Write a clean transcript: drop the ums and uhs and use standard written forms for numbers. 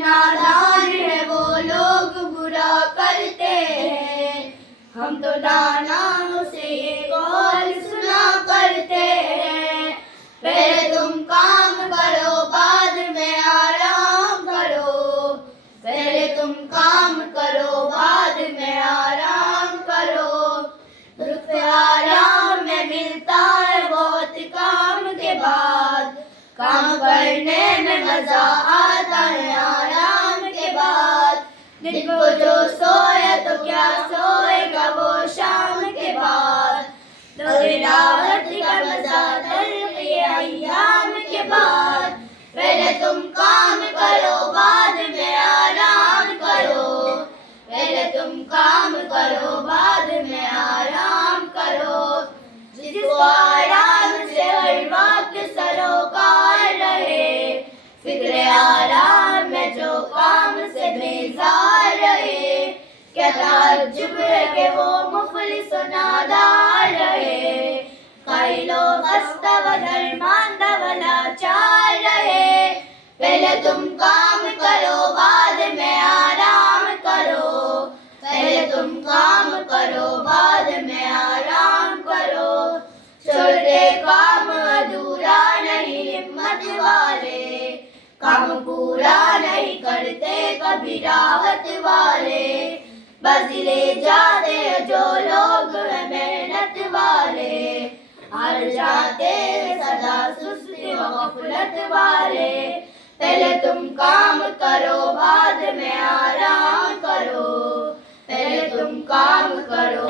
नादान है वो लोग बुरा करते हैं। हम तो दानाओं से ये कौल सुना करते हैं। पहले तुम काम करो बाद में आराम करो। पहले तुम काम करो बाद में आराम करो। दुख आराम में मिलता है बहुत काम के बाद। काम करने में मजा आता है आराम के बाद। दिन को जो सोया तो क्या सोएगा वो शाम के बाद। तो राहत का मजा ये अय्याम के बाद। पहले तुम काम करो बाद में आराम करो। पहले तुम काम करो बाद में आराम करो। जिसको आराम से हर वक्त सरोकार रहे। फिक्र आराम में जो काम से बेजार रहे। क्या ताज्जुब है कि वो मुफलिस व नादार रहे। कई लोग हस्ता व दरमांदा व लाचार रहे। पहले तुम काम करो बाद में आराम करो। पहले तुम काम करो बाद में आराम करो। छोटे काम अधूरा नहीं हिम्मत वाले। काम पूरा नहीं करते कभी राहत वाले। बस ले जाते जो लोग हैं मेहनत वाले। हार जाते सदा सुस्ती व गफलत वाले। पहले तुम काम करो बाद में आराम करो। पहले तुम काम करो